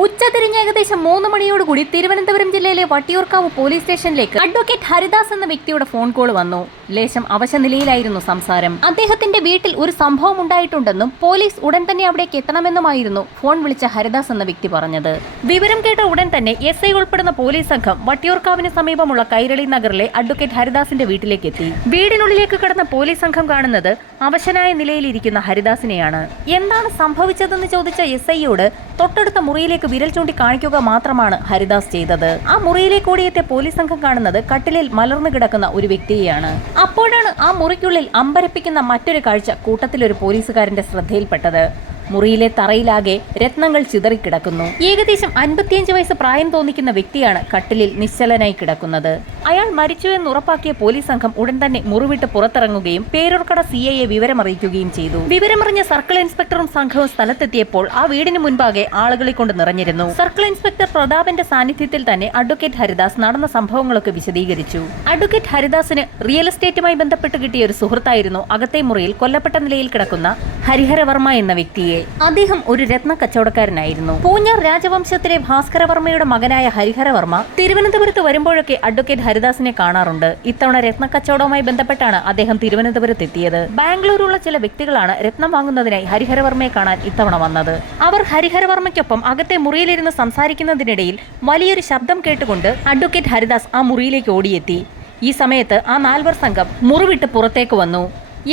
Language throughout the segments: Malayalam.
ഉച്ചതിരിഞ്ഞ് ഏകദേശം 3 മണിയോടുകൂടി തിരുവനന്തപുരം ജില്ലയിലെ വട്ടിയൂർക്കാവ് പോലീസ് സ്റ്റേഷനിലേക്ക് അഡ്വക്കേറ്റ് ഹരിദാസ് എന്ന വ്യക്തിയുടെ ഫോൺ കോൾ വന്നു. ലേശം അവശനിലയിലായിരുന്നു സംസാരം. അദ്ദേഹത്തിന്റെ വീട്ടിൽ ഒരു സംഭവം ഉണ്ടായിട്ടുണ്ടെന്നും പോലീസ് ഉടൻ തന്നെ അവിടേക്ക് എത്തണമെന്നുമായിരുന്നു ഫോൺ വിളിച്ച ഹരിദാസ് എന്ന വ്യക്തി പറഞ്ഞത്. വിവരം കേട്ട ഉടൻ തന്നെ SI ഉൾപ്പെടുന്ന പോലീസ് സംഘം വട്ടിയൂർക്കാവിന് സമീപമുള്ള കൈരളി നഗറിലെ അഡ്വക്കേറ്റ് ഹരിദാസിന്റെ വീട്ടിലേക്ക് എത്തി. വീടിനുള്ളിലേക്ക് കടന്ന പോലീസ് സംഘം കാണുന്നത് അവശനായ നിലയിലിരിക്കുന്ന ഹരിദാസിനെയാണ്. എന്താണ് സംഭവിച്ചതെന്ന് ചോദിച്ച SIയോട് തൊട്ടടുത്ത മുറിയിലേക്ക് വിരൽ ചൂണ്ടി കാണിക്കുക മാത്രമാണ് ഹരിദാസ് ചെയ്തത്. ആ മുറിയിലേക്ക് ഓടിയെത്തിയ പോലീസ് സംഘം കാണുന്നത് കട്ടിലിൽ മലർന്നു കിടക്കുന്ന ഒരു വ്യക്തിയെയാണ്. അപ്പോഴാണ് ആ മുറിക്കുള്ളിൽ അമ്പരപ്പിക്കുന്ന മറ്റൊരു കാഴ്ച കൂട്ടത്തിലൊരു പോലീസുകാരന്റെ ശ്രദ്ധയിൽപ്പെട്ടത്. മുറിയിലെ തറയിലാകെ രത്നങ്ങൾ ചിതറിക്കിടക്കുന്നു. ഏകദേശം 55 വയസ്സ് പ്രായം തോന്നിക്കുന്ന വ്യക്തിയാണ് കട്ടിലിൽ നിശ്ചലനായി കിടക്കുന്നത്. അയാൾ മരിച്ചു എന്ന് ഉറപ്പാക്കിയ പോലീസ് സംഘം ഉടൻ തന്നെ മുറിവിട്ട് പുറത്തിറങ്ങുകയും പേരൂർക്കട CIയെ വിവരമറിയിക്കുകയും ചെയ്തു. വിവരമറിഞ്ഞ സർക്കിൾ ഇൻസ്പെക്ടറും സംഘവും സ്ഥലത്തെത്തിയപ്പോൾ ആ വീടിന് മുൻപാകെ ആളുകളെ കൊണ്ട് നിറഞ്ഞിരുന്നു. സർക്കിൾ ഇൻസ്പെക്ടർ പ്രതാപന്റെ സാന്നിധ്യത്തിൽ തന്നെ അഡ്വക്കേറ്റ് ഹരിദാസ് നടന്ന സംഭവങ്ങളൊക്കെ വിശദീകരിച്ചു. അഡ്വക്കേറ്റ് ഹരിദാസിന് റിയൽ എസ്റ്റേറ്റുമായി ബന്ധപ്പെട്ട് കിട്ടിയ ഒരു സുഹൃത്തായിരുന്നു അകത്തെ മുറിയിൽ കൊല്ലപ്പെട്ട നിലയിൽ കിടക്കുന്ന ഹരിഹരവർമ്മ എന്ന വ്യക്തിയെ. അദ്ദേഹം ഒരു രത്ന കച്ചവടക്കാരനായിരുന്നു. പൂഞ്ഞാർ രാജവംശത്തിലെ ഭാസ്കരവർമ്മയുടെ മകനായ ഹരിഹരവർമ്മ തിരുവനന്തപുരത്ത് വരുമ്പോഴൊക്കെ അഡ്വക്കേറ്റ് ഹരിദാസിനെ കാണാറുണ്ട്. ഇത്തവണ രത്ന കച്ചവടവുമായി ബന്ധപ്പെട്ടാണ് അദ്ദേഹം തിരുവനന്തപുരത്ത് എത്തിയത്. ബാംഗ്ലൂരുള്ള ചില വ്യക്തികളാണ് രത്നം വാങ്ങുന്നതിനായി ഹരിഹരവർമ്മയെ കാണാൻ ഇത്തവണ വന്നത്. അവർ ഹരിഹരവർമ്മയ്ക്കൊപ്പം അകത്തെ മുറിയിലിരുന്ന് സംസാരിക്കുന്നതിനിടയിൽ വലിയൊരു ശബ്ദം കേട്ടുകൊണ്ട് അഡ്വക്കേറ്റ് ഹരിദാസ് ആ മുറിയിലേക്ക് ഓടിയെത്തി. ഈ സമയത്ത് ആ 4 പേർ സംഘം മുറിവിട്ട് പുറത്തേക്ക് വന്നു.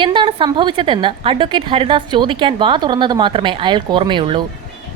എന്താണ് സംഭവിച്ചതെന്ന് അഡ്വക്കേറ്റ് ഹരിദാസ് ചോദിക്കാൻ വാ തുറന്നത് മാത്രമേ അയാൾക്ക് ഓർമ്മയുള്ളൂ.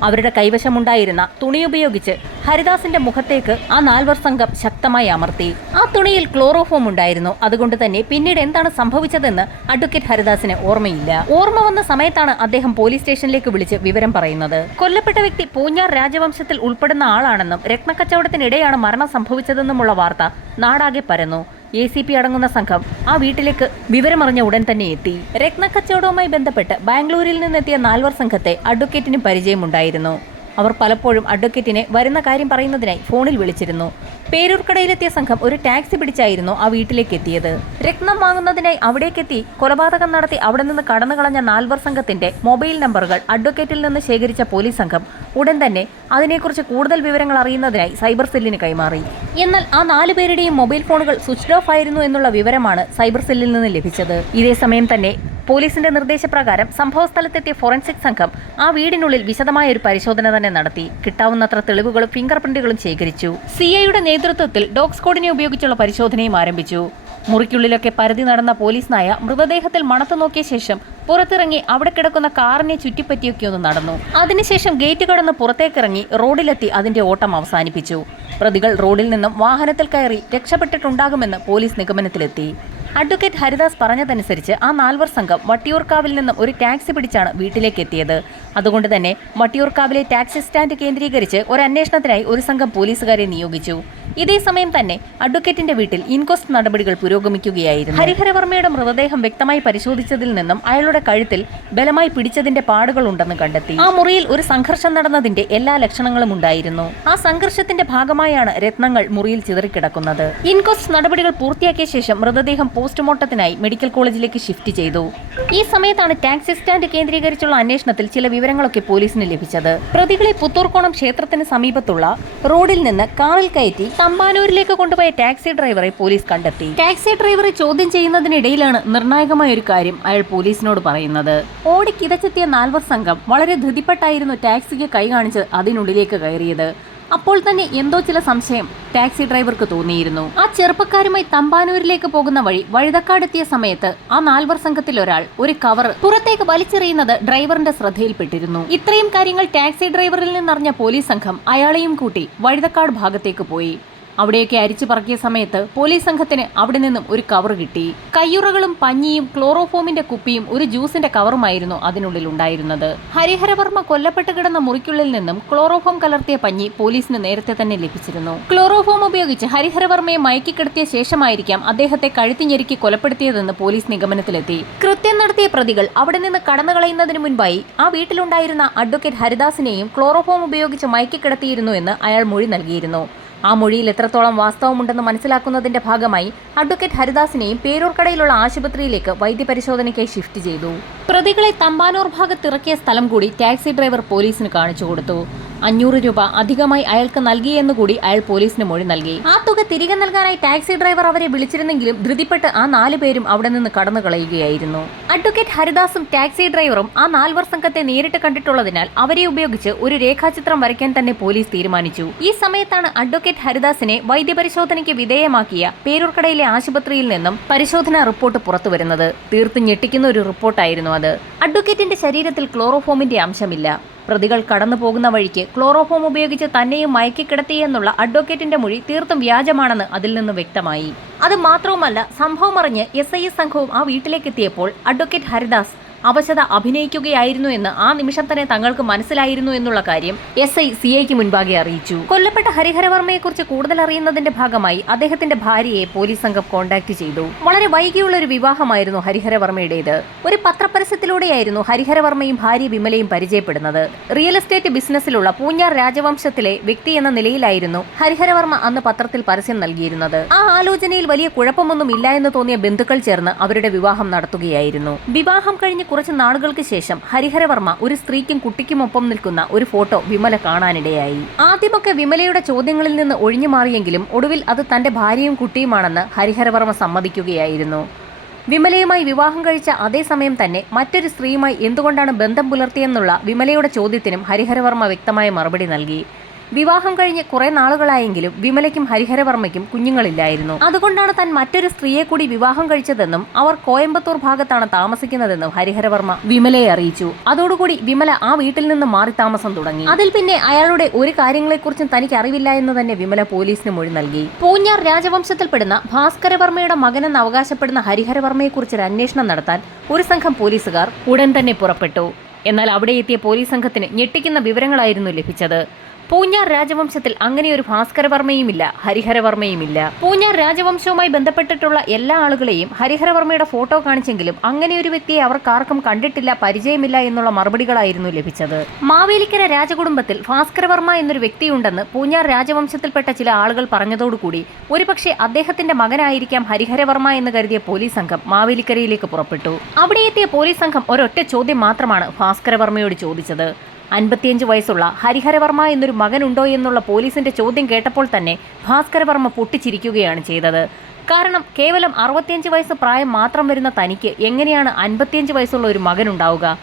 അവരുടെ കൈവശമുണ്ടായിരുന്ന തുണി ഉപയോഗിച്ച് ഹരിദാസിന്റെ മുഖത്തേക്ക് ആ 4 പേർ സംഘം ശക്തമായി അമർത്തി. ആ തുണിയിൽ ക്ലോറോഫോം ഉണ്ടായിരുന്നു. അതുകൊണ്ട് തന്നെ പിന്നീട് എന്താണ് സംഭവിച്ചതെന്ന് അഡ്വക്കേറ്റ് ഹരിദാസിന് ഓർമ്മയില്ല. ഓർമ്മ വന്ന സമയത്താണ് അദ്ദേഹം പോലീസ് സ്റ്റേഷനിലേക്ക് വിളിച്ച് വിവരം പറയുന്നത്. കൊല്ലപ്പെട്ട വ്യക്തി പൂഞ്ഞാർ രാജവംശത്തിൽ ഉൾപ്പെടുന്ന ആളാണെന്നും രത്നക്കച്ചവടത്തിനിടെയാണ് മരണം സംഭവിച്ചതെന്നുമുള്ള വാർത്ത നാടാകെ പരന്നു. ACP അടങ്ങുന്ന സംഘം ആ വീട്ടിലേക്ക് വിവരമറിഞ്ഞ ഉടൻ തന്നെ എത്തി. രത്നക്കച്ചവടവുമായി ബന്ധപ്പെട്ട് ബാംഗ്ലൂരിൽ നിന്നെത്തിയ 4 പേർ സംഘത്തെ അഡ്വക്കേറ്റിന് പരിചയമുണ്ടായിരുന്നു. അവർ പലപ്പോഴും അഡ്വക്കേറ്റിനെ വരുന്ന കാര്യം പറയുന്നതിനായി ഫോണിൽ വിളിച്ചിരുന്നു. പേരൂർക്കടയിലെത്തിയ സംഘം ഒരു ടാക്സി പിടിച്ചായിരുന്നു ആ വീട്ടിലേക്ക് എത്തിയത്. രത്നം വാങ്ങുന്നതിനായി അവിടേക്കെത്തി കൊലപാതകം നടത്തി അവിടെ നിന്ന് കടന്നുകളഞ്ഞ 4 പേർ സംഘത്തിന്റെ മൊബൈൽ നമ്പറുകൾ അഡ്വക്കേറ്റിൽ നിന്ന് ശേഖരിച്ച പോലീസ് സംഘം ഉടൻ തന്നെ അതിനെക്കുറിച്ച് കൂടുതൽ വിവരങ്ങൾ അറിയുന്നതിനായി സൈബർ സെല്ലിന് കൈമാറി. എന്നാൽ ആ 4 പേരുടെയും മൊബൈൽ ഫോണുകൾ സ്വിച്ച് ഓഫ് ആയിരുന്നു എന്നുള്ള വിവരമാണ് സൈബർ സെല്ലിൽ നിന്ന് ലഭിച്ചത്. ഇതേ സമയം തന്നെ പോലീസിന്റെ നിർദ്ദേശപ്രകാരം സംഭവസ്ഥലത്തെത്തിയ ഫോറൻസിക് സംഘം ആ വീടിനുള്ളിൽ വിശദമായ ഒരു പരിശോധന തന്നെ നടത്തി. കിട്ടാവുന്നത്ര തെളിവുകളും ഫിംഗർ പ്രിന്റുകളും ശേഖരിച്ചു. CIയുടെ നേതൃത്വത്തിൽ ഡോഗ് സ്ക്വാഡിനെ ഉപയോഗിച്ചുള്ള പരിശോധനയും ആരംഭിച്ചു. മുറിക്കുള്ളിലൊക്കെ പരതി നടന്ന പോലീസ് നായ മൃതദേഹത്തിൽ മണത്തു നോക്കിയ ശേഷം പുറത്തിറങ്ങി അവിടെ കിടക്കുന്ന കാറിനെ ചുറ്റിപ്പറ്റിയൊക്കെ ഒന്ന് നടന്നു. അതിനുശേഷം ഗേറ്റ് കടന്ന് പുറത്തേക്കിറങ്ങി റോഡിലെത്തി അതിന്റെ ഓട്ടം അവസാനിപ്പിച്ചു. പ്രതികൾ റോഡിൽ നിന്നും വാഹനത്തിൽ കയറി രക്ഷപ്പെട്ടിട്ടുണ്ടാകുമെന്ന് പോലീസ് നിഗമനത്തിലെത്തി. അഡ്വക്കേറ്റ് ഹരിദാസ് പറഞ്ഞതനുസരിച്ച് ആ 4 പേർ സംഘം വട്ടിയൂർക്കാവിൽ നിന്നും ഒരു ടാക്സി പിടിച്ചാണ് വീട്ടിലേക്ക് എത്തിയത്. അതുകൊണ്ട് തന്നെ വട്ടിയൂർക്കാവിലെ ടാക്സി സ്റ്റാൻഡ് കേന്ദ്രീകരിച്ച് ഒരു അന്വേഷണത്തിനായി ഒരു സംഘം പോലീസുകാരെ നിയോഗിച്ചു. ഇതേ സമയം തന്നെ അഡ്വക്കേറ്റിന്റെ വീട്ടിൽ ഇൻക്വസ്റ്റ് നടപടികൾ പുരോഗമിക്കുകയായിരുന്നു. ഹരിഹരവർമ്മയുടെ മൃതദേഹം വ്യക്തമായി പരിശോധിച്ചതിൽ നിന്നും അയാളുടെ കഴുത്തിൽ ബലമായി പിടിച്ചതിന്റെ പാടുകൾ ഉണ്ടെന്ന് കണ്ടെത്തി. ആ മുറിയിൽ ഒരു സംഘർഷം നടന്നതിന്റെ എല്ലാ ലക്ഷണങ്ങളും ഉണ്ടായിരുന്നു. ആ സംഘർഷത്തിന്റെ ഭാഗമായാണ് രത്നങ്ങൾ മുറിയിൽ ചിതറിക്കിടക്കുന്നത്. ഇൻക്വസ്റ്റ് നടപടികൾ പൂർത്തിയാക്കിയ ശേഷം മൃതദേഹം പോസ്റ്റ്മോർട്ടത്തിനായി മെഡിക്കൽ കോളേജിലേക്ക് ഷിഫ്റ്റ് ചെയ്തു. ഈ സമയത്താണ് ടാക്സി സ്റ്റാൻഡ് കേന്ദ്രീകരിച്ചുള്ള അന്വേഷണത്തിൽ ചില വിവരങ്ങളൊക്കെ പോലീസിന് ലഭിച്ചത്. പ്രതികളെ പുത്തൂർക്കോണം ക്ഷേത്രത്തിന് സമീപത്തുള്ള റോഡിൽ നിന്ന് കാറിൽ കയറ്റി തമ്പാനൂരിലേക്ക് കൊണ്ടുപോയ ടാക്സി ഡ്രൈവറെ പോലീസ് കണ്ടെത്തി. ടാക്സി ഡ്രൈവറെ ചോദ്യം ചെയ്യുന്നതിനിടയിലാണ് നിർണായകമായ ഒരു കാര്യം അയാൾ പോലീസിനോട് പറയുന്നത്. ഓടിക്കിതച്ചെത്തിയ 4 പേർ സംഘം വളരെ ധൃതിപ്പെട്ടായിരുന്നു ടാക്സിക്ക് കൈ കാണിച്ച് അതിനുള്ളിലേക്ക് കയറിയത്. അപ്പോൾ തന്നെ എന്തോ ചില സംശയം ടാക്സി ഡ്രൈവർക്ക് തോന്നിയിരുന്നു. ആ ചെറുപ്പക്കാരുമായി തമ്പാനൂരിലേക്ക് പോകുന്ന വഴി വഴുതക്കാടെത്തിയ സമയത്ത് ആ 4 പേർ സംഘത്തിൽ ഒരാൾ ഒരു കവർ പുറത്തേക്ക് വലിച്ചെറിയുന്നത് ഡ്രൈവറിന്റെ ശ്രദ്ധയിൽപ്പെട്ടിരുന്നു. ഇത്രയും കാര്യങ്ങൾ ടാക്സി ഡ്രൈവറിൽ നിന്നറിഞ്ഞ പോലീസ് സംഘം അയാളെയും കൂട്ടി വഴുതക്കാട് ഭാഗത്തേക്ക് പോയി. അവിടെയൊക്കെ അരിച്ചു പറക്കിയ സമയത്ത് പോലീസ് സംഘത്തിന് അവിടെ നിന്നും ഒരു കവർ കിട്ടി. കയ്യുറകളും പഞ്ഞിയും ക്ലോറോഫോമിന്റെ കുപ്പിയും ഒരു ജ്യൂസിന്റെ കവറുമായിരുന്നു അതിനുള്ളിൽ ഉണ്ടായിരുന്നത്. ഹരിഹരവർമ്മ കൊല്ലപ്പെട്ട് കിടന്ന മുറിക്കുള്ളിൽ നിന്നും ക്ലോറോഫോം കലർത്തിയ പഞ്ഞി പോലീസിന് നേരത്തെ തന്നെ ലഭിച്ചിരുന്നു. ക്ലോറോഫോം ഉപയോഗിച്ച് ഹരിഹരവർമ്മയെ മയക്കിക്കിടത്തിയ ശേഷമായിരിക്കാം അദ്ദേഹത്തെ കഴുത്തിഞ്ഞെരുക്കി കൊലപ്പെടുത്തിയതെന്ന് പോലീസ് നിഗമനത്തിലെത്തി. കൃത്യം നടത്തിയ പ്രതികൾ അവിടെ നിന്ന് കടന്നുകളയുന്നതിന് മുൻപായി ആ വീട്ടിലുണ്ടായിരുന്ന അഡ്വക്കേറ്റ് ഹരിദാസിനെയും ക്ലോറോഫോം ഉപയോഗിച്ച് മയക്കിക്കിടത്തിയിരുന്നു എന്ന് അയാൾ മൊഴി നൽകിയിരുന്നു. ആ മൊഴിയിൽ എത്രത്തോളം വാസ്തവമുണ്ടെന്ന് മനസ്സിലാക്കുന്നതിന്റെ ഭാഗമായി അഡ്വക്കേറ്റ് ഹരിദാസിനെയും പേരൂർക്കടയിലുള്ള ആശുപത്രിയിലേക്ക് വൈദ്യപരിശോധനയ്ക്കായി ഷിഫ്റ്റ് ചെയ്തു. പ്രതികളെ തമ്പാനൂർ ഭാഗത്തിറക്കിയ സ്ഥലം കൂടി ടാക്സി ഡ്രൈവർ പോലീസിന് കാണിച്ചു കൊടുത്തു. 500 രൂപ അധികമായി അയാൾക്ക് നൽകിയെന്നുകൂടി അയാൾ പോലീസിന് മൊഴി നൽകി. ആ തുക തിരികെ നൽകാനായി ടാക്സി ഡ്രൈവർ അവരെ വിളിച്ചിരുന്നെങ്കിലും ധൃതിപ്പെട്ട് ആ 4 പേരും അവിടെ നിന്ന് കടന്നു കളയുകയായിരുന്നു. അഡ്വക്കേറ്റ് ഹരിദാസും ടാക്സി ഡ്രൈവറും ആ 4 പേർ സംഘത്തെ നേരിട്ട് കണ്ടിട്ടുള്ളതിനാൽ അവരെ ഉപയോഗിച്ച് ഒരു രേഖാചിത്രം വരയ്ക്കാൻ തന്നെ പോലീസ് തീരുമാനിച്ചു. ഈ സമയത്താണ് അഡ്വക്കേറ്റ് ഹരിദാസിനെ വൈദ്യപരിശോധനയ്ക്ക് വിധേയമാക്കിയ പേരൂർക്കടയിലെ ആശുപത്രിയിൽ നിന്നും പരിശോധനാ റിപ്പോർട്ട് പുറത്തുവരുന്നത്. തീർത്തും ഞെട്ടിക്കുന്ന ഒരു റിപ്പോർട്ടായിരുന്നു അത്. അഡ്വക്കേറ്റിന്റെ ശരീരത്തിൽ ക്ലോറോഫോമിന്റെ അംശമില്ല. പ്രതികൾ കടന്നു പോകുന്ന വഴിക്ക് ക്ലോറോഫോം ഉപയോഗിച്ച് തന്നെയും മയക്കിക്കിടത്തിയെന്നുള്ള അഡ്വക്കേറ്റിന്റെ മൊഴി തീർത്തും വ്യാജമാണെന്ന് അതിൽ നിന്ന് വ്യക്തമായി. അത് മാത്രവുമല്ല, സംഭവം അറിഞ്ഞ് SIS സംഘവും ആ വീട്ടിലേക്കെത്തിയപ്പോൾ അഡ്വക്കേറ്റ് ഹരിദാസ് അവശത അഭിനയിക്കുകയായിരുന്നു എന്ന് ആ നിമിഷം തന്നെ തങ്ങൾക്ക് മനസ്സിലായിരുന്നു എന്നുള്ള കാര്യം SI CIക്ക് മുൻപാകെ അറിയിച്ചു. കൊല്ലപ്പെട്ട ഹരിഹരവർമ്മയെക്കുറിച്ച് കൂടുതൽ അറിയുന്നതിന്റെ ഭാഗമായി അദ്ദേഹത്തിന്റെ ഭാര്യയെ പോലീസ് സംഘം കോൺടാക്ട് ചെയ്തു. വളരെ വൈകിയുള്ള ഒരു വിവാഹമായിരുന്നു ഹരിഹരവർമ്മയുടേത്. ഒരു പത്രപരസ്യത്തിലൂടെയായിരുന്നു ഹരിഹരവർമ്മയും ഭാര്യ വിമലയും പരിചയപ്പെടുന്നത്. റിയൽ എസ്റ്റേറ്റ് ബിസിനസ്സിലുള്ള പൂഞ്ഞാർ രാജവംശത്തിലെ വ്യക്തി എന്ന നിലയിലായിരുന്നു ഹരിഹരവർമ്മ അന്ന് പത്രത്തിൽ പരസ്യം നൽകിയിരുന്നത്. ആ ആലോചനയിൽ വലിയ കുഴപ്പമൊന്നും ഇല്ല എന്ന് തോന്നിയ ബന്ധുക്കൾ ചേർന്ന് അവരുടെ വിവാഹം നടത്തുകയായിരുന്നു. വിവാഹം കഴിഞ്ഞ് കുറച്ച് നാളുകൾക്ക് ശേഷം ഹരിഹരവർമ്മ ഒരു സ്ത്രീക്കും കുട്ടിക്കുമൊപ്പം നിൽക്കുന്ന ഒരു ഫോട്ടോ വിമല കാണാനിടയായി. ആദ്യമൊക്കെ വിമലയുടെ ചോദ്യങ്ങളിൽ നിന്ന് ഒഴിഞ്ഞു മാറിയെങ്കിലും ഒടുവിൽ അത് തന്റെ ഭാര്യയും കുട്ടിയുമാണെന്ന് ഹരിഹരവർമ്മ സമ്മതിക്കുകയായിരുന്നു. വിമലയുമായി വിവാഹം കഴിച്ച അതേ സമയം തന്നെ മറ്റൊരു സ്ത്രീയുമായി എന്തുകൊണ്ടാണ് ബന്ധം പുലർത്തിയെന്നുള്ള വിമലയുടെ ചോദ്യത്തിനും ഹരിഹരവർമ്മ വ്യക്തമായ മറുപടി നൽകി. വിവാഹം കഴിഞ്ഞ് കുറെ നാളുകളായെങ്കിലും വിമലയ്ക്കും ഹരിഹരവർമ്മയ്ക്കും കുഞ്ഞുങ്ങളില്ലായിരുന്നു. അതുകൊണ്ടാണ് താൻ മറ്റൊരു സ്ത്രീയെ കൂടി വിവാഹം കഴിച്ചതെന്നും അവർ കോയമ്പത്തൂർ ഭാഗത്താണ് താമസിക്കുന്നതെന്നും ഹരിഹരവർമ്മ വിമലയെ അറിയിച്ചു. അതോടുകൂടി വിമല ആ വീട്ടിൽ നിന്ന് മാറി താമസം തുടങ്ങി. അതിൽ പിന്നെ അയാളുടെ ഒരു കാര്യങ്ങളെക്കുറിച്ചും തനിക്ക് അറിവില്ല എന്ന് തന്നെ വിമല പോലീസിന് മൊഴി നൽകി. പൂഞ്ഞാർ രാജവംശത്തിൽപ്പെടുന്ന ഭാസ്കരവർമ്മയുടെ മകനെന്ന് അവകാശപ്പെടുന്ന ഹരിഹരവർമ്മയെക്കുറിച്ച് ഒരു അന്വേഷണം നടത്താൻ ഒരു സംഘം പോലീസുകാർ ഉടൻ തന്നെ പുറപ്പെട്ടു. എന്നാൽ അവിടെ എത്തിയ പോലീസ് സംഘത്തിന് ഞെട്ടിക്കുന്ന വിവരങ്ങളായിരുന്നു ലഭിച്ചത്. പൂഞ്ഞാർ രാജവംശത്തിൽ അങ്ങനെയൊരു ഭാസ്കരവർമ്മയുമില്ല, ഹരിഹരവർമ്മയുമില്ല. പൂഞ്ഞാർ രാജവംശവുമായി ബന്ധപ്പെട്ടിട്ടുള്ള എല്ലാ ആളുകളെയും ഹരിഹരവർമ്മയുടെ ഫോട്ടോ കാണിച്ചെങ്കിലും അങ്ങനെയൊരു വ്യക്തിയെ അവർക്കാർക്കും കണ്ടിട്ടില്ല, പരിചയമില്ല എന്നുള്ള മറുപടികളായിരുന്നു ലഭിച്ചത്. മാവേലിക്കര രാജകുടുംബത്തിൽ ഭാസ്കരവർമ്മ എന്നൊരു വ്യക്തിയുണ്ടെന്ന് പൂഞ്ഞാർ രാജവംശത്തിൽപ്പെട്ട ചില ആളുകൾ പറഞ്ഞതോടുകൂടി ഒരുപക്ഷെ അദ്ദേഹത്തിന്റെ മകനായിരിക്കാം ഹരിഹരവർമ്മ എന്ന് കരുതിയ പോലീസ് സംഘം മാവേലിക്കരയിലേക്ക് പുറപ്പെട്ടു. അവിടെ എത്തിയ പോലീസ് സംഘം ഒരൊറ്റ ചോദ്യം മാത്രമാണ് ഭാസ്കരവർമ്മയോട് ചോദിച്ചത്. 55 വയസ്സുള്ള ഹരിഹരവർമ്മ എന്നൊരു മകനുണ്ടോ എന്നുള്ള പോലീസിന്റെ ചോദ്യം കേട്ടപ്പോൾ തന്നെ ഭാസ്കരവർമ്മ പൊട്ടിച്ചിരിക്കുകയാണ് ചെയ്തത്. കാരണം കേവലം 65 വയസ്സ് പ്രായം മാത്രം വരുന്ന തനിക്ക് എങ്ങനെയാണ് 55 വയസ്സുള്ള ഒരു മകനുണ്ടാവുക?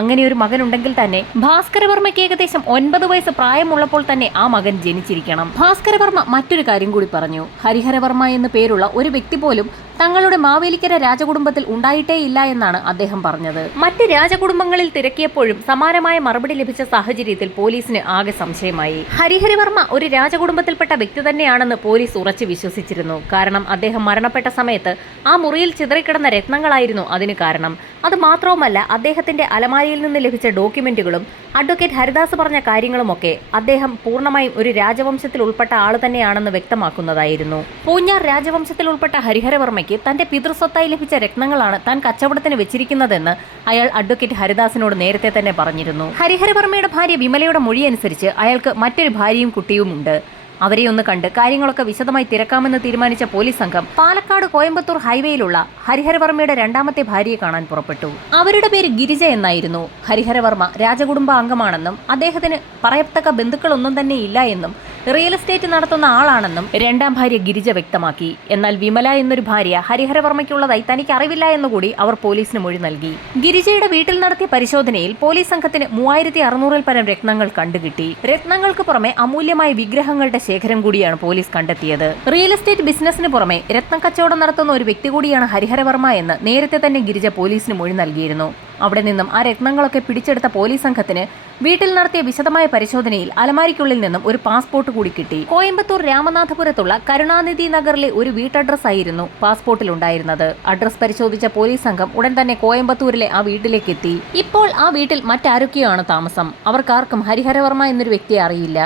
അങ്ങനെ ഒരു മകനുണ്ടെങ്കിൽ തന്നെ ഭാസ്കരവർമ്മയ്ക്ക് ഏകദേശം 9 വയസ്സ് പ്രായമുള്ളപ്പോൾ തന്നെ ആ മകൻ ജനിച്ചിരിക്കണം. ഭാസ്കരവർമ്മ മറ്റൊരു കാര്യം കൂടി പറഞ്ഞു. ഹരിഹരവർമ്മ എന്ന് പേരുള്ള ഒരു വ്യക്തി പോലും തങ്ങളുടെ മാവേലിക്കര രാജകുടുംബത്തിൽ ഉണ്ടായിട്ടേയില്ല എന്നാണ് അദ്ദേഹം പറഞ്ഞത്. മറ്റ് രാജകുടുംബങ്ങളിൽ തിരക്കിയപ്പോഴും സമാനമായ മറുപടി ലഭിച്ച സാഹചര്യത്തിൽ പോലീസിന് ആകെ സംശയമായി. ഹരിഹരവർമ്മ ഒരു രാജകുടുംബത്തിൽപ്പെട്ട വ്യക്തി തന്നെയാണെന്ന് പോലീസ് ഉറച്ചു വിശ്വസിച്ചിരുന്നു. കാരണം അദ്ദേഹം മരണപ്പെട്ട സമയത്ത് ആ മുറിയിൽ ചിതറിക്കിടന്ന രത്നങ്ങളായിരുന്നു അതിന് കാരണം. അത് മാത്രവുമല്ല, അദ്ദേഹത്തിന്റെ അലമാരിയിൽ നിന്ന് ലഭിച്ച ഡോക്യുമെന്റുകളും അഡ്വക്കേറ്റ് ഹരിദാസ് പറഞ്ഞ കാര്യങ്ങളുമൊക്കെ അദ്ദേഹം പൂർണ്ണമായും ഒരു രാജവംശത്തിൽ ഉൾപ്പെട്ട ആൾ തന്നെയാണെന്ന് വ്യക്തമാക്കുന്നതായിരുന്നു. പൂഞ്ഞാർ രാജവംശത്തിൽ ഉൾപ്പെട്ട ഹരിഹരവർമ്മയ്ക്ക് തന്റെ പിതൃസ്വത്തായി ലഭിച്ച രത്നങ്ങളാണ് താൻ കച്ചവടത്തിന് വെച്ചിരിക്കുന്നതെന്ന് അയാൾ അഡ്വക്കേറ്റ് ഹരിദാസിനോട് നേരത്തെ തന്നെ പറഞ്ഞിരുന്നു. ഹരിഹരവർമ്മയുടെ ഭാര്യ വിമലയുടെ മൊഴിയനുസരിച്ച് അയാൾക്ക് മറ്റൊരു ഭാര്യയും കുട്ടിയുമുണ്ട്. അവരെ ഒന്ന് കണ്ട് കാര്യങ്ങളൊക്കെ വിശദമായി തിരക്കാമെന്ന് തീരുമാനിച്ച പോലീസ് സംഘം പാലക്കാട് കോയമ്പത്തൂർ ഹൈവേയിലുള്ള ഹരിഹരവർമ്മയുടെ രണ്ടാമത്തെ ഭാര്യയെ കാണാൻ പുറപ്പെട്ടു. അവരുടെ പേര് ഗിരിജ എന്നായിരുന്നു. ഹരിഹരവർമ്മ രാജകുടുംബ അംഗമാണെന്നും അദ്ദേഹത്തിന് പറയത്തക്ക ബന്ധുക്കളൊന്നും തന്നെ ഇല്ല എന്നും റിയൽ എസ്റ്റേറ്റ് നടത്തുന്ന ആളാണെന്നും രണ്ടാം ഭാര്യ ഗിരിജ വ്യക്തമാക്കി. എന്നാൽ വിമല എന്നൊരു ഭാര്യ ഹരിഹരവർമ്മയ്ക്കുള്ളതായി തനിക്ക് അറിവില്ല എന്നുകൂടി അവർ പോലീസിന് മൊഴി നൽകി. ഗിരിജയുടെ വീട്ടിൽ നടത്തിയ പരിശോധനയിൽ പോലീസ് സംഘത്തിന് 3600-ൽ പരം രത്നങ്ങൾ കണ്ടുകിട്ടി. രത്നങ്ങൾക്ക് പുറമെ അമൂല്യമായ വിഗ്രഹങ്ങളുടെ ശേഖരം കൂടിയാണ് പോലീസ് കണ്ടെത്തിയത്. റിയൽ എസ്റ്റേറ്റ് ബിസിനസിന് പുറമെ രത്നക്കച്ചവടം നടത്തുന്ന ഒരു വ്യക്തി കൂടിയാണ് ഹരിഹരവർമ്മ എന്ന് നേരത്തെ തന്നെ ഗിരിജ പോലീസിന് മൊഴി നൽകിയിരുന്നു. അവിടെ നിന്നും ആ രത്നങ്ങളൊക്കെ പിടിച്ചെടുത്ത പോലീസ് സംഘത്തിന് വീട്ടിൽ നടത്തിയ വിശദമായ പരിശോധനയിൽ അലമാരിക്കുള്ളിൽ നിന്നും ഒരു പാസ്പോർട്ട് കൂടി കിട്ടി. കോയമ്പത്തൂർ രാമനാഥപുരത്തുള്ള കരുണാനിധി നഗറിലെ ഒരു വീട്ടഡ്രസ് ആയിരുന്നു പാസ്പോർട്ടിൽ ഉണ്ടായിരുന്നത്. അഡ്രസ് പരിശോധിച്ച പോലീസ് സംഘം ഉടൻ തന്നെ കോയമ്പത്തൂരിലെ ആ വീട്ടിലേക്ക് എത്തി. ഇപ്പോൾ ആ വീട്ടിൽ മറ്റാരൊക്കെയാണ് താമസം. അവർക്കാർക്കും ഹരിഹരവർമ്മ എന്നൊരു വ്യക്തിയെ അറിയില്ല.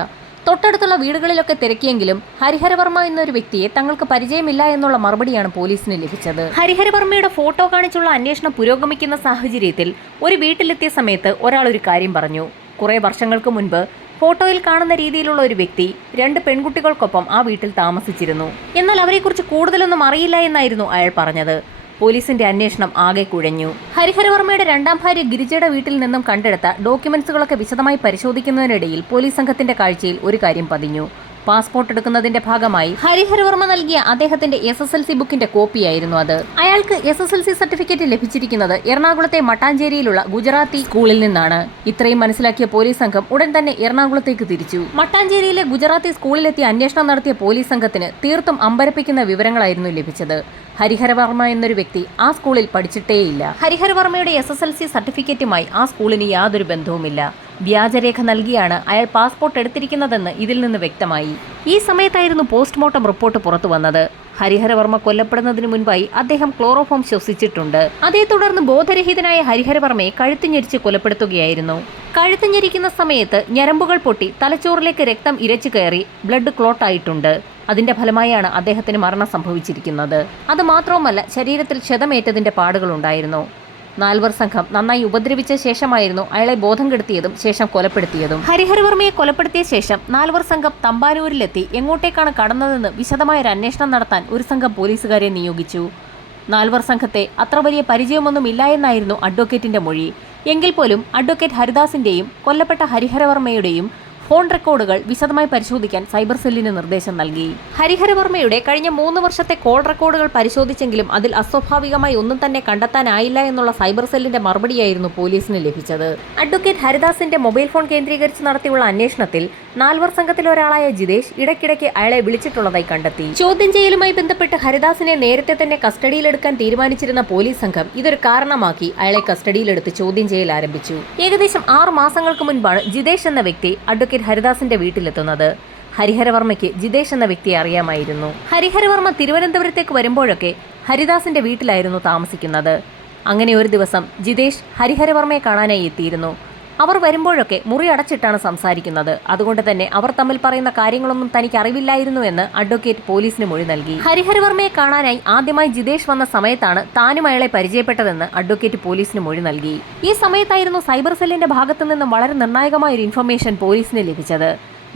തൊട്ടടുത്തുള്ള വീടുകളിലൊക്കെ തിരക്കിയെങ്കിലും ഹരിഹരവർമ്മ എന്നൊരു വ്യക്തിയെ തങ്ങൾക്ക് പരിചയമില്ല എന്നുള്ള മറുപടിയാണ് പോലീസിന് ലഭിച്ചത്. ഹരിഹരവർമ്മയുടെ ഫോട്ടോ കാണിച്ചുള്ള അന്വേഷണം പുരോഗമിക്കുന്ന സാഹചര്യത്തിൽ ഒരു വീട്ടിലെത്തിയ സമയത്ത് ഒരാൾ ഒരു കാര്യം പറഞ്ഞു. കുറെ വർഷങ്ങൾക്ക് മുൻപ് ഫോട്ടോയിൽ കാണുന്ന രീതിയിലുള്ള ഒരു വ്യക്തി 2 പെൺകുട്ടികൾക്കൊപ്പം ആ വീട്ടിൽ താമസിച്ചിരുന്നു. എന്നാൽ അവരെക്കുറിച്ച് കൂടുതലൊന്നും അറിയില്ല എന്നായിരുന്നു അയാൾ പറഞ്ഞത്. പോലീസിന്റെ അന്വേഷണം ആകെ കുഴഞ്ഞു. ഹരിഹരവർമ്മയുടെ രണ്ടാം ഭാര്യ ഗിരിജയുടെ വീട്ടിൽ നിന്നും കണ്ടെടുത്ത ഡോക്യുമെന്റ്സുകളൊക്കെ വിശദമായി പരിശോധിക്കുന്നതിനിടയിൽ പോലീസ് സംഘത്തിന്റെ കാഴ്ചയിൽ ഒരു കാര്യം പതിഞ്ഞു. പാസ്പോർട്ട് എടുക്കുന്നതിന്റെ ഭാഗമായി ഹരിഹരവർമ്മ നൽകിയ അദ്ദേഹത്തിന്റെ SSLC ബുക്കിന്റെ കോപ്പിയായിരുന്നു അത്. അയാൾക്ക് SSLC സർട്ടിഫിക്കറ്റ് ലഭിച്ചിരിക്കുന്നത് എറണാകുളത്തെ മട്ടാഞ്ചേരിയിലുള്ള ഗുജറാത്തി സ്കൂളിൽ നിന്നാണ്. ഇത്രയും മനസ്സിലാക്കിയ പോലീസ് സംഘം ഉടൻ തന്നെ എറണാകുളത്തേക്ക് തിരിച്ചു. മട്ടാഞ്ചേരിയിലെ ഗുജറാത്തി സ്കൂളിലെത്തിയ അന്വേഷണം നടത്തിയ പോലീസ് സംഘത്തിന് തീർത്തും അമ്പരപ്പിക്കുന്ന വിവരങ്ങളായിരുന്നു ലഭിച്ചത്. ഹരിഹരവർമ്മ എന്നൊരു വ്യക്തി ആ സ്കൂളിൽ പഠിച്ചിട്ടേയില്ല. ഹരിഹരവർമ്മയുടെ SSLC സർട്ടിഫിക്കറ്റുമായി ആ സ്കൂളിന് യാതൊരു ബന്ധവുമില്ല. വ്യാജരേഖ നൽകിയാണ് അയാൾ പാസ്പോർട്ട് എടുത്തിരിക്കുന്നതെന്ന് ഇതിൽ നിന്ന് വ്യക്തമായി. ഈ സമയത്തായിരുന്നു പോസ്റ്റ്മോർട്ടം റിപ്പോർട്ട് പുറത്തു വന്നത്. ഹരിഹരവർമ്മ കൊല്ലപ്പെടുന്നതിന് മുൻപായി അദ്ദേഹം ക്ലോറോഫോം ശ്വസിച്ചിട്ടുണ്ട്. അതേ തുടർന്ന് ബോധരഹിതനായ ഹരിഹരവർമ്മയെ കഴുത്ത് ഞെരിച്ച് കൊലപ്പെടുത്തുകയായിരുന്നു. കഴുത്ത് ഞെരിക്കുന്ന സമയത്ത് ഞരമ്പുകൾ പൊട്ടി തലച്ചോറിലേക്ക് രക്തം ഇരച്ചു കയറി ബ്ലഡ് ക്ലോട്ട് ആയിട്ടുണ്ട്. അതിന്റെ ഫലമായാണ് അദ്ദേഹത്തിന് മരണം സംഭവിച്ചിരിക്കുന്നത്. അത് മാത്രവുമല്ല, ശരീരത്തിൽ ക്ഷതമേറ്റതിന്റെ പാടുകളുണ്ടായിരുന്നു. നാൽവർ സംഘം നന്നായി ഉപദ്രവിച്ച ശേഷമായിരുന്നു അയാളെ ബോധം കെടുത്തിയതും ശേഷം കൊലപ്പെടുത്തിയതും. ഹരിഹരവർമ്മയെ കൊലപ്പെടുത്തിയ ശേഷം നാൽവർ സംഘം തമ്പാനൂരിലെത്തി എങ്ങോട്ടേക്കാണ് കടന്നതെന്ന് വിശദമായൊരു അന്വേഷണം നടത്താൻ ഒരു സംഘം പോലീസുകാരെ നിയോഗിച്ചു. നാൽവർ സംഘത്തെ അത്ര വലിയ പരിചയമൊന്നും ഇല്ല എന്നായിരുന്നു അഡ്വക്കേറ്റിന്റെ മൊഴി. എങ്കിൽ പോലും അഡ്വക്കേറ്റ് ഹരിദാസിന്റെയും കൊല്ലപ്പെട്ട ഹരിഹരവർമ്മയുടെയും ഫോൺ റെക്കോർഡുകൾ വിശദമായി പരിശോധിക്കാൻ സൈബർ സെല്ലിന് നിർദ്ദേശം നൽകി. ഹരിഹരവർമ്മയുടെ കഴിഞ്ഞ 3 വർഷത്തെ കോൾ റെക്കോർഡുകൾ പരിശോധിച്ചെങ്കിലും അതിൽ അസ്വാഭാവികമായി ഒന്നും തന്നെ കണ്ടെത്താനായില്ല എന്നുള്ള സൈബർ സെല്ലിന്റെ മറുപടിയായിരുന്നു പോലീസിന് ലഭിച്ചത്. അഡ്വക്കേറ്റ് ഹരിദാസിന്റെ മൊബൈൽ ഫോൺ കേന്ദ്രീകരിച്ച് നടത്തിയുള്ള അന്വേഷണത്തിൽ നാൽവർ സംഘത്തിലെ ഒരാളായ ജിതേഷ് ഇടയ്ക്കിടയ്ക്ക് അയാളെ വിളിച്ചിട്ടുള്ളതായി കണ്ടെത്തി. ചോദ്യം ചെയ്യലുമായി ബന്ധപ്പെട്ട് ഹരിദാസിനെ നേരത്തെ തന്നെ കസ്റ്റഡിയിലെടുക്കാൻ തീരുമാനിച്ചിരുന്ന പോലീസ് സംഘം ഇതൊരു കാരണമാക്കി അയാളെ കസ്റ്റഡിയിലെടുത്ത് ചോദ്യം ചെയ്യൽ ആരംഭിച്ചു. ഏകദേശം 6 മാസങ്ങൾക്ക് മുൻപാണ് ജിതേഷ് എന്ന വ്യക്തി അഡ്വക്കേറ്റ് ഹരിദാസിന്റെ വീട്ടിലെത്തുന്നത്. ഹരിഹരവർമ്മയ്ക്ക് ജിതേഷ് എന്ന വ്യക്തിയെ അറിയാമായിരുന്നു. ഹരിഹരവർമ്മ തിരുവനന്തപുരത്തേക്ക് വരുമ്പോഴൊക്കെ ഹരിദാസിന്റെ വീട്ടിലായിരുന്നു താമസിക്കുന്നത്. അങ്ങനെ ഒരു ദിവസം ജിതേഷ് ഹരിഹരവർമ്മയെ കാണാനായി എത്തിയിരുന്നു. അവർ വരുമ്പോഴൊക്കെ മുറി അടച്ചിട്ടാണ് സംസാരിക്കുന്നത്. അതുകൊണ്ട് തന്നെ അവർ തമ്മിൽ പറയുന്ന കാര്യങ്ങളൊന്നും തനിക്ക് അറിവില്ലായിരുന്നു എന്ന് അഡ്വക്കേറ്റ് പോലീസിന് മൊഴി നൽകി. ഹരിഹരവർമ്മയെ കാണാനായി ആദ്യമായി ജിതേഷ് വന്ന സമയത്താണ് താനും അയാളെ പരിചയപ്പെട്ടതെന്ന് അഡ്വക്കേറ്റ് പോലീസിന് മൊഴി നൽകി. ഈ സമയത്തായിരുന്നു സൈബർ സെല്ലിന്റെ ഭാഗത്തു നിന്നും വളരെ നിർണായകമായ ഒരു ഇൻഫർമേഷൻ പോലീസിന് ലഭിച്ചത്.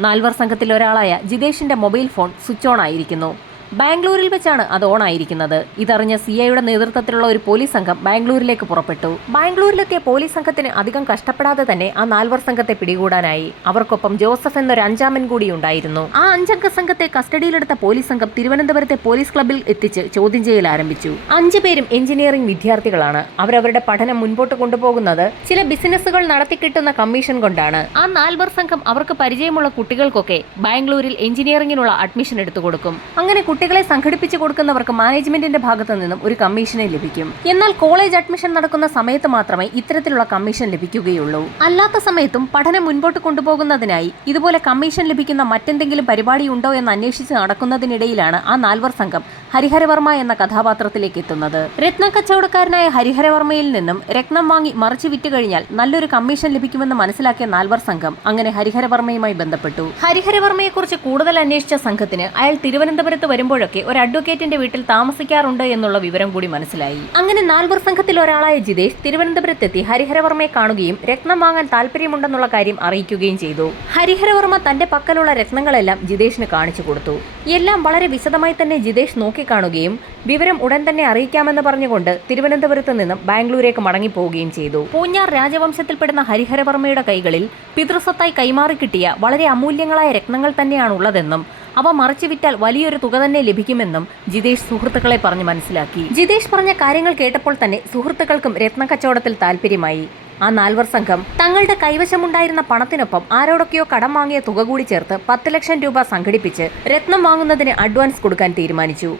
നാൽവർ സംഘത്തിൽ ഒരാളായ ജിതേഷിന്റെ മൊബൈൽ ഫോൺ സ്വിച്ച് ഓൺ ആയിരിക്കുന്നു. ബാംഗ്ലൂരിൽ വെച്ചാണ് അത് ഓൺ ആയിരിക്കുന്നത്. ഇതറിഞ്ഞ CIയുടെ നേതൃത്വത്തിലുള്ള ഒരു പോലീസ് സംഘം ബാംഗ്ലൂരിലേക്ക് പുറപ്പെട്ടു. ബാംഗ്ലൂരിലെത്തിയ പോലീസ് സംഘത്തിന് അധികം കഷ്ടപ്പെടാതെ തന്നെ ആ നാൽവർ സംഘത്തെ പിടികൂടാനായി. അവർക്കൊപ്പം ജോസഫ് എന്നൊരു 5-ാമൻ കൂടി ഉണ്ടായിരുന്നു. ആ 5-അംഗ സംഘത്തെ കസ്റ്റഡിയിലെടുത്ത പോലീസ് സംഘം തിരുവനന്തപുരത്തെ പോലീസ് ക്ലബ്ബിൽ എത്തിച്ച് ചോദ്യം ചെയ്യൽ ആരംഭിച്ചു. 5 പേരും എഞ്ചിനീയറിംഗ് വിദ്യാർത്ഥികളാണ്. അവരവരുടെ പഠനം മുൻപോട്ട് കൊണ്ടുപോകുന്നത് ചില ബിസിനസ്സുകൾ നടത്തിക്കിട്ടുന്ന കമ്മീഷൻ കൊണ്ടാണ്. ആ നാൽവർ സംഘം അവർക്ക് പരിചയമുള്ള കുട്ടികൾക്കൊക്കെ ബാംഗ്ലൂരിൽ എഞ്ചിനീയറിംഗിനുള്ള അഡ്മിഷൻ എടുത്തു കൊടുക്കും. അങ്ങനെ കുട്ടികളെ സംഘടിപ്പിച്ചു കൊടുക്കുന്നവർക്ക് മാനേജ്മെന്റിന്റെ ഭാഗത്തു നിന്നും ഒരു കമ്മീഷനെ ലഭിക്കും. എന്നാൽ കോളേജ് അഡ്മിഷൻ നടക്കുന്ന സമയത്ത് മാത്രമേ ഇത്തരത്തിലുള്ള കമ്മീഷൻ ലഭിക്കുകയുള്ളൂ. അല്ലാത്ത സമയത്തും പഠനം മുൻപോട്ട് കൊണ്ടുപോകുന്നതിനായി ഇതുപോലെ കമ്മീഷൻ ലഭിക്കുന്ന മറ്റെന്തെങ്കിലും പരിപാടി ഉണ്ടോ എന്ന് അന്വേഷിച്ച് നടക്കുന്നതിനിടയിലാണ് ആ നാൽവർ സംഘം ഹരിഹരവർമ്മ എന്ന കഥാപാത്രത്തിലേക്ക് എത്തുന്നത്. രത്നക്കച്ചവടക്കാരനായ ഹരിഹരവർമ്മയിൽ നിന്നും രത്നം വാങ്ങി മറിച്ചു വിറ്റുകഴിഞ്ഞാൽ നല്ലൊരു കമ്മീഷൻ ലഭിക്കുമെന്ന് മനസ്സിലാക്കിയ നാൽവർ സംഘം അങ്ങനെ ഹരിഹരവർമ്മയുമായി ബന്ധപ്പെട്ടു. ഹരിഹരവർമ്മയെക്കുറിച്ച് കൂടുതൽ അന്വേഷിച്ച സംഘത്തിന് അയാൾ തിരുവനന്തപുരത്ത് വരുമ്പോഴൊക്കെ ഒരു അഡ്വക്കേറ്റിന്റെ വീട്ടിൽ താമസിക്കാറുണ്ട് എന്നുള്ള വിവരം കൂടി മനസ്സിലായി. അങ്ങനെ നാൽവർ സംഘത്തിൽ ഒരാളായ ജിതേഷ് തിരുവനന്തപുരത്തെത്തി ഹരിഹരവർമ്മയെ കാണുകയും രത്നം വാങ്ങാൻ താല്പര്യമുണ്ടെന്നുള്ള കാര്യം അറിയിക്കുകയും ചെയ്തു. ഹരിഹരവർമ്മ തന്റെ പക്കലുള്ള രത്നങ്ങളെല്ലാം ജിതേഷിന് കാണിച്ചു കൊടുത്തു. എല്ലാം വളരെ വിശദമായി തന്നെ ജിതേഷ് നോക്കിക്കാണുകയും വിവരം ഉടൻ തന്നെ അറിയിക്കാമെന്ന് പറഞ്ഞുകൊണ്ട് തിരുവനന്തപുരത്ത് നിന്നും ബാംഗ്ലൂരേക്ക് മടങ്ങിപ്പോവുകയും ചെയ്തു. പൂഞ്ഞാർ രാജവംശത്തിൽപ്പെടുന്ന ഹരിഹരവർമ്മയുടെ കൈകളിൽ പിതൃസ്വത്തായി കൈമാറി കിട്ടിയ വളരെ അമൂല്യങ്ങളായ രത്നങ്ങൾ തന്നെയാണുള്ളതെന്നും അവ മറിച്ചു വിറ്റാൽ വലിയൊരു തുക തന്നെ ലഭിക്കുമെന്നും ജിതേഷ് സുഹൃത്തുക്കളെ പറഞ്ഞ് മനസ്സിലാക്കി. ജിതേഷ് പറഞ്ഞ കാര്യങ്ങൾ കേട്ടപ്പോൾ തന്നെ സുഹൃത്തുക്കൾക്കും രത്നക്കച്ചവടത്തിൽ താല്പര്യമായി. ആ നാൽവർ സംഘം തങ്ങളുടെ കൈവശമുണ്ടായിരുന്ന പണത്തിനൊപ്പം ആരോടൊക്കെയോ കടം വാങ്ങിയ തുക കൂടി ചേർത്ത് 10 ലക്ഷം രൂപ സംഘടിപ്പിച്ച് രത്നം വാങ്ങുന്നതിന് അഡ്വാൻസ് കൊടുക്കാൻ തീരുമാനിച്ചു.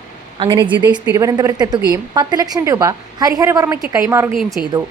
അങ്ങനെ ജിതേഷ് തിരുവനന്തപുരത്തെത്തുകയും 10 ലക്ഷം രൂപ ഹരിഹരവർമ്മയ്ക്ക് കൈമാറുകയും ചെയ്തു.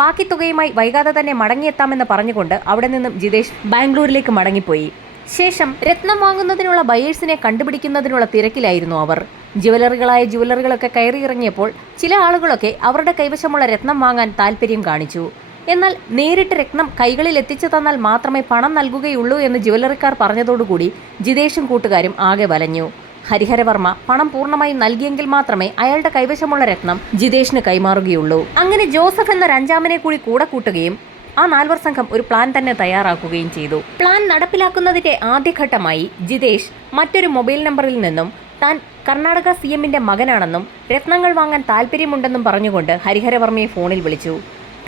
ബാക്കി തുകയുമായി വൈകാതെ തന്നെ മടങ്ങിയെത്താമെന്ന് പറഞ്ഞുകൊണ്ട് അവിടെ നിന്നും ജിതേഷ് ബാംഗ്ലൂരിലേക്ക് മടങ്ങിപ്പോയി. ശേഷം രത്നം വാങ്ങുന്നതിനുള്ള ബയേഴ്സിനെ കണ്ടുപിടിക്കുന്നതിനുള്ള തിരക്കിലായിരുന്നു അവർ. ജുവലറികളൊക്കെ കയറിയിറങ്ങിയപ്പോൾ ചില ആളുകളൊക്കെ അവരുടെ കൈവശമുള്ള രത്നം വാങ്ങാൻ താല്പര്യം കാണിച്ചു. എന്നാൽ നേരിട്ട് രത്നം കൈകളിൽ എത്തിച്ചു തന്നാൽ മാത്രമേ പണം നൽകുകയുള്ളൂ എന്ന് ജുവലറിക്കാർ പറഞ്ഞതോടുകൂടി ജിതേഷും കൂട്ടുകാരും ആകെ വലഞ്ഞു. ഹരിഹരവർമ്മ പണം പൂർണ്ണമായി നൽകിയെങ്കിൽ മാത്രമേ അയാളുടെ കൈവശമുള്ള രത്നം ജിതേഷിന് കൈമാറുകയുള്ളൂ. അങ്ങനെ ജോസഫ് എന്ന 5-ാമനെ കൂടെ കൂട്ടുകയും ആ നാൽവർ സംഘം ഒരു പ്ലാൻ തന്നെ തയ്യാറാക്കുകയും ചെയ്തു. പ്ലാൻ നടപ്പിലാക്കുന്നതിന്റെ ആദ്യഘട്ടമായി ജിതേഷ് മറ്റൊരു മൊബൈൽ നമ്പറിൽ നിന്നും താൻ കർണാടക CMന്റെ മകനാണെന്നും രത്നങ്ങൾ വാങ്ങാൻ താല്പര്യമുണ്ടെന്നും പറഞ്ഞുകൊണ്ട് ഹരിഹരവർമ്മയെ ഫോണിൽ വിളിച്ചു.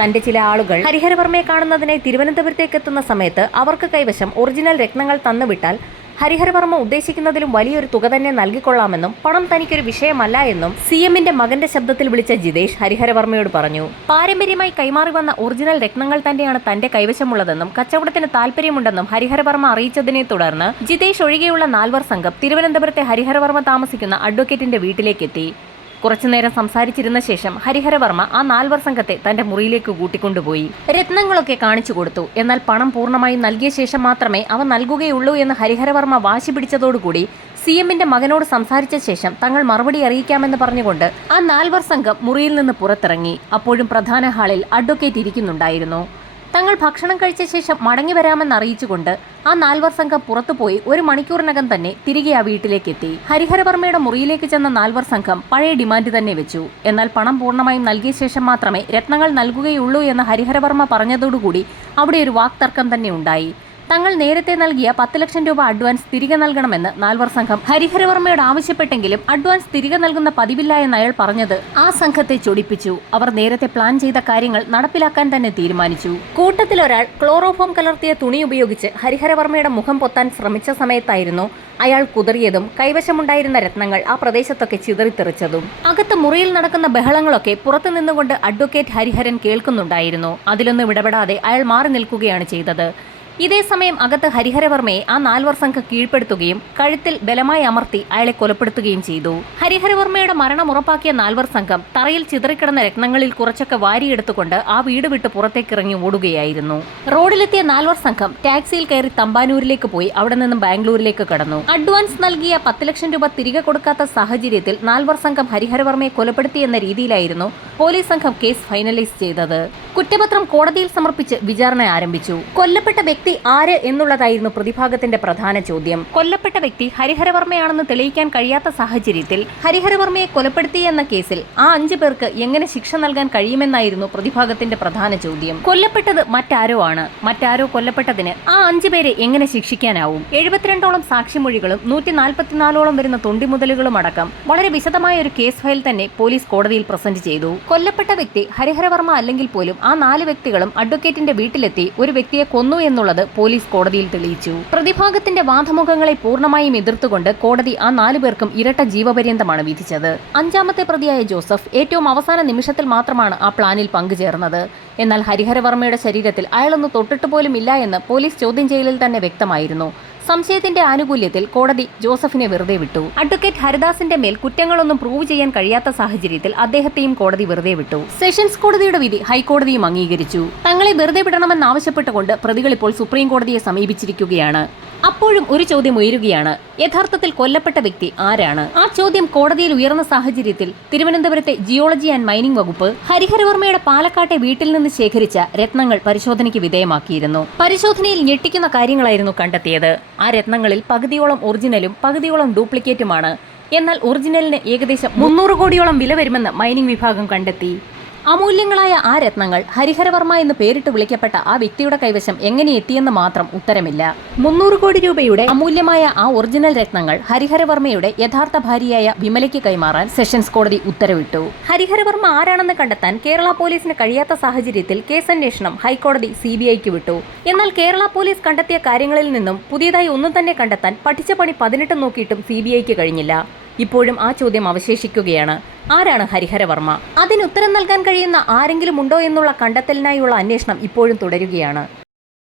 തന്റെ ചില ആളുകൾ ഹരിഹരവർമ്മയെ കാണുന്നതിനായി തിരുവനന്തപുരത്തേക്ക് എത്തുന്ന സമയത്ത് അവർക്ക് കൈവശം ഒറിജിനൽ രത്നങ്ങൾ തന്നുവിട്ടാൽ ഹരിഹരവർമ്മ ഉദ്ദേശിക്കുന്നതിലും വലിയൊരു തുക തന്നെ നൽകിക്കൊള്ളാമെന്നും പണം തനിക്കൊരു വിഷയമല്ല എന്നും CMന്റെ മകന്റെ ശബ്ദത്തിൽ വിളിച്ച ജിതേഷ് ഹരിഹരവർമ്മയോട് പറഞ്ഞു. പാരമ്പര്യമായി കൈമാറി വന്ന ഒറിജിനൽ രത്നങ്ങൾ തന്നെയാണ് തന്റെ കൈവശമുള്ളതെന്നും കച്ചവടത്തിന് താല്പര്യമുണ്ടെന്നും ഹരിഹരവർമ്മ അറിയിച്ചതിനെ തുടർന്ന് ജിതേഷ് ഒഴികെയുള്ള 4 സംഘം തിരുവനന്തപുരത്തെ ഹരിഹരവർമ്മ താമസിക്കുന്ന അഡ്വക്കേറ്റിന്റെ വീട്ടിലേക്കെത്തി. കുറച്ചുനേരം സംസാരിച്ചിരുന്ന ശേഷം ഹരിഹരവർമ്മ ആ 4 സംഘത്തെ തന്റെ മുറിയിലേക്ക് കൂട്ടിക്കൊണ്ടുപോയി. രത്നങ്ങളൊക്കെ കാണിച്ചു കൊടുത്തു. എന്നാൽ പണം പൂർണ്ണമായും നൽകിയ ശേഷം മാത്രമേ അവ നൽകുകയുള്ളൂ എന്ന് ഹരിഹരവർമ്മ വാശി പിടിച്ചതോടുകൂടി CMന്റെ മകനോട് സംസാരിച്ച ശേഷം തങ്ങൾ മറുപടി അറിയിക്കാമെന്ന് പറഞ്ഞുകൊണ്ട് ആ 4 സംഘം മുറിയിൽ നിന്ന് പുറത്തിറങ്ങി. അപ്പോഴും പ്രധാന ഹാളിൽ അഡ്വക്കേറ്റ് ഇരിക്കുന്നുണ്ടായിരുന്നു. തങ്ങൾ ഭക്ഷണം കഴിച്ച ശേഷം മടങ്ങി വരാമെന്ന് അറിയിച്ചുകൊണ്ട് ആ 4 സംഘം പുറത്തുപോയി 1 മണിക്കൂറിനകം തന്നെ തിരികെ ആ വീട്ടിലേക്കെത്തി. ഹരിഹരവർമ്മയുടെ മുറിയിലേക്ക് ചെന്ന 4 സംഘം പഴയ ഡിമാൻഡ് തന്നെ വെച്ചു. എന്നാൽ പണം പൂർണ്ണമായും നൽകിയ ശേഷം മാത്രമേ രത്നങ്ങൾ നൽകുകയുള്ളൂ എന്ന് ഹരിഹരവർമ്മ പറഞ്ഞതോടുകൂടി അവിടെ ഒരു വാക്തർക്കം തന്നെ ഉണ്ടായി. തങ്ങൾ നേരത്തെ നൽകിയ 10 ലക്ഷം രൂപ അഡ്വാൻസ് തിരികെ നൽകണമെന്ന് 4 സംഘം ഹരിഹരവർമ്മയോട് ആവശ്യപ്പെട്ടെങ്കിലും അഡ്വാൻസ് തിരികെ നൽകുന്ന പതിവില്ല എന്ന് അയാൾ പറഞ്ഞത് ആ സംഘത്തെ ചൊടിപ്പിച്ചു. അവർ നേരത്തെ പ്ലാൻ ചെയ്ത കാര്യങ്ങൾ നടപ്പിലാക്കാൻ തന്നെ തീരുമാനിച്ചു. കൂട്ടത്തിലൊരാൾ ക്ലോറോഫോം കലർത്തിയ തുണി ഉപയോഗിച്ച് ഹരിഹരവർമ്മയുടെ മുഖം പൊത്താൻ ശ്രമിച്ച സമയത്തായിരുന്നു അയാൾ കുതറിയതും കൈവശമുണ്ടായിരുന്ന രത്നങ്ങൾ ആ പ്രദേശത്തൊക്കെ ചിതറിത്തെറിച്ചതും. അകത്ത് മുറിയിൽ നടക്കുന്ന ബഹളങ്ങളൊക്കെ പുറത്തു നിന്നുകൊണ്ട് അഡ്വക്കേറ്റ് ഹരിഹരൻ കേൾക്കുന്നുണ്ടായിരുന്നു. അതിലൊന്നും ഇടപെടാതെ അയാൾ മാറി നിൽക്കുകയാണ് ചെയ്തത്. ഇതേസമയം അകത്ത് ഹരിഹരവർമ്മയെ ആ 4 സംഘം കീഴ്പ്പെടുത്തുകയും കഴുത്തിൽ ബലമായി അമർത്തി അയാളെ കൊലപ്പെടുത്തുകയും ചെയ്തു. ഹരിഹരവർമ്മയുടെ മരണം ഉറപ്പാക്കിയ 4 സംഘം തറയിൽ ചിതറിക്കിടന്ന രത്നങ്ങളിൽ കുറച്ചൊക്കെ വാരിയെടുത്തുകൊണ്ട് ആ വീട് വിട്ട് പുറത്തേക്കിറങ്ങി ഓടുകയായിരുന്നു. റോഡിലെത്തിയ 4 സംഘം ടാക്സിയിൽ കയറി തമ്പാനൂരിലേക്ക് പോയി അവിടെ നിന്നും ബാംഗ്ലൂരിലേക്ക് കടന്നു. അഡ്വാൻസ് നൽകിയ 10 ലക്ഷം രൂപ തിരികെ കൊടുക്കാത്ത സാഹചര്യത്തിൽ 4 സംഘം ഹരിഹരവർമ്മയെ കൊലപ്പെടുത്തിയെന്ന രീതിയിലായിരുന്നു പോലീസ് സംഘം കേസ് ഫൈനലൈസ് ചെയ്തത്. കുറ്റപത്രം കോടതിയിൽ സമർപ്പിച്ച് വിചാരണ ആരംഭിച്ചു. കൊല്ലപ്പെട്ട വ്യക്തി ആര് എന്നുള്ളതായിരുന്നു പ്രതിഭാഗത്തിന്റെ പ്രധാന ചോദ്യം. കൊല്ലപ്പെട്ട വ്യക്തി ഹരിഹരവർമ്മയാണെന്ന് തെളിയിക്കാൻ കഴിയാത്ത സാഹചര്യത്തിൽ ഹരിഹരവർമ്മയെ കൊലപ്പെടുത്തി എന്ന കേസിൽ ആ 5 പേർക്ക് എങ്ങനെ ശിക്ഷ നൽകാൻ കഴിയുമെന്നായിരുന്നു പ്രതിഭാഗത്തിന്റെ പ്രധാന ചോദ്യം. കൊല്ലപ്പെട്ടത് മറ്റാരോ ആണ്. മറ്റാരോ കൊല്ലപ്പെട്ടതിന് ആ 5 പേരെ എങ്ങനെ ശിക്ഷിക്കാനാവും? 72ഓളം സാക്ഷിമൊഴികളും 144ഓളം വരുന്ന തൊണ്ടിമുതലുകളും അടക്കം വളരെ വിശദമായ ഒരു കേസ് ഫയൽ തന്നെ പോലീസ് കോടതിയിൽ പ്രസന്റ് ചെയ്തു. കൊല്ലപ്പെട്ട വ്യക്തി ഹരിഹരവർമ്മ അല്ലെങ്കിൽ പോലും ആ 4 വ്യക്തികളും അഡ്വക്കേറ്റിന്റെ വീട്ടിലെത്തി ഒരു വ്യക്തിയെ കൊന്നു എന്നുള്ളത് പോലീസ് കോടതിയിൽ തെളിയിച്ചു. പ്രതിഭാഗത്തിന്റെ വാദമുഖങ്ങളെ പൂർണ്ണമായും എതിർത്തുകൊണ്ട് കോടതി ആ 4 പേർക്കും ഇരട്ട ജീവപര്യന്തമാണ് വിധിച്ചത്. 5ാമത്തെ പ്രതിയായ ജോസഫ് ഏറ്റവും അവസാന നിമിഷത്തിൽ മാത്രമാണ് ആ പ്ലാനിൽ പങ്കുചേർന്നത്. എന്നാൽ ഹരിഹരവർമ്മയുടെ ശരീരത്തിൽ അയാളൊന്ന് തൊട്ടിട്ട് പോലും ഇല്ല എന്ന് പോലീസ് ചോദ്യം ചെയ്യലിൽ തന്നെ വ്യക്തമായിരുന്നു. സംശയത്തിന്റെ ആനുകൂല്യത്തിൽ കോടതി ജോസഫിനെ വെറുതെ വിട്ടു. അഡ്വക്കേറ്റ് ഹരിദാസിന്റെ മേൽ കുറ്റങ്ങളൊന്നും പ്രൂവ് ചെയ്യാൻ കഴിയാത്ത സാഹചര്യത്തിൽ അദ്ദേഹത്തെയും കോടതി വെറുതെ വിട്ടു. സെഷൻസ് കോടതിയുടെ വിധി ഹൈക്കോടതിയും അംഗീകരിച്ചു. തങ്ങളെ വെറുതെ വിടണമെന്നാവശ്യപ്പെട്ടുകൊണ്ട് പ്രതികൾ ഇപ്പോൾ സുപ്രീം കോടതിയെ സമീപിച്ചിരിക്കുകയാണ്. അപ്പോഴും ഒരു ചോദ്യം ഉയരുകയാണ്. യഥാർത്ഥത്തിൽ കൊല്ലപ്പെട്ട വ്യക്തി ആരാണ്? ആ ചോദ്യം കോടതിയിൽ ഉയർന്ന സാഹചര്യത്തിൽ തിരുവനന്തപുരത്തെ ജിയോളജി ആൻഡ് മൈനിംഗ് വകുപ്പ് ഹരിഹരവർമ്മയുടെ പാലക്കാട്ടെ വീട്ടിൽ നിന്ന് ശേഖരിച്ച രത്നങ്ങൾ പരിശോധനയ്ക്ക് വിധേയമാക്കിയിരുന്നു. പരിശോധനയിൽ ഞെട്ടിക്കുന്ന കാര്യങ്ങളായിരുന്നു കണ്ടെത്തിയത്. ആ രത്നങ്ങളിൽ പകുതിയോളം ഒറിജിനലും പകുതിയോളം ഡ്യൂപ്ലിക്കേറ്റുമാണ്. എന്നാൽ ഒറിജിനലിന് ഏകദേശം 300 കോടിയോളം വില വരുമെന്ന് മൈനിംഗ് വിഭാഗം കണ്ടെത്തി. അമൂല്യങ്ങളായ ആ രത്നങ്ങൾ ഹരിഹരവർമ്മ എന്ന് പേരിട്ട് വിളിക്കപ്പെട്ട ആ വ്യക്തിയുടെ കൈവശം എങ്ങനെ എത്തിയെന്ന് മാത്രം ഉത്തരമില്ല. 300 കോടി രൂപയുടെ അമൂല്യമായ ആ ഒറിജിനൽ രത്നങ്ങൾ ഹരിഹരവർമ്മയുടെ യഥാർത്ഥ ഭാര്യയായ വിമലയ്ക്ക് കൈമാറാൻ സെഷൻസ് കോടതി ഉത്തരവിട്ടു. ഹരിഹരവർമ്മ ആരാണെന്ന് കണ്ടെത്താൻ കേരള പോലീസിന് കഴിയാത്ത സാഹചര്യത്തിൽ കേസന്വേഷണം ഹൈക്കോടതി CBIക്ക് വിട്ടു. എന്നാൽ കേരള പോലീസ് കണ്ടെത്തിയ കാര്യങ്ങളിൽ നിന്നും പുതിയതായി ഒന്നും തന്നെ കണ്ടെത്താൻ പഠിച്ച പണി 18 നോക്കിയിട്ടും CBIക്ക് കഴിഞ്ഞില്ല. ഇപ്പോഴും ആ ചോദ്യം അവശേഷിക്കുകയാണ്. ആരാണ് ഹരിഹരവർമ്മ? അതിനുത്തരം നൽകാൻ കഴിയുന്ന ആരെങ്കിലും ഉണ്ടോ എന്നുള്ള കണ്ടെത്തലിനായുള്ള അന്വേഷണം ഇപ്പോഴും തുടരുകയാണ്.